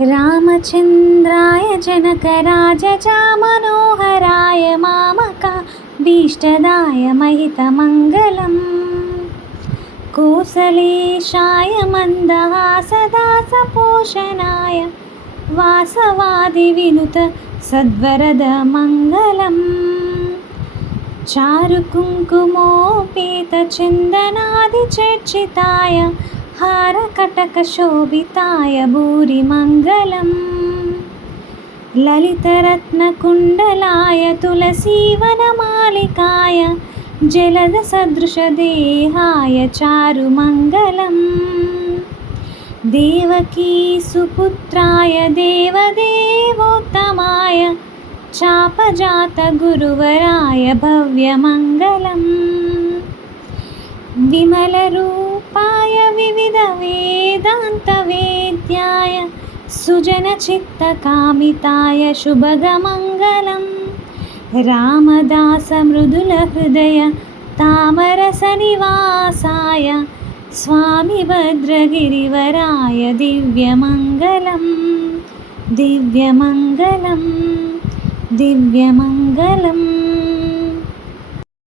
रामचन्द्राय जनकराजचामनोहराय मामकाभीष्टदाय महितमङ्गलम् कोसलेशाय मन्दहासदासपोषणाय वासवादिविनुत सद्वरदमङ्गलम् चारुकुङ्कुमोपेतचन्दनादिचर्चिताय हारकटकशोभिताय भूरिमङ्गलम् ललितरत्नकुण्डलाय तुलसीवनमालिकाय जलदसदृशदेहाय चारुमङ्गलम् देवकीसुपुत्राय देवदेवोत्तमाय चापजातगुरुवराय भव्यमङ्गलम् विमलरूपाय विविधवेदान्तवेद्याय सुजनचित्तकामिताय शुभगमङ्गलम् रामदासमृदुलहृदय तामरसनिवासाय स्वामी भद्रगिरिवराय दिव्यमङ्गलम् दिव्यमङ्गलम् दिव्यमङ्गलम्।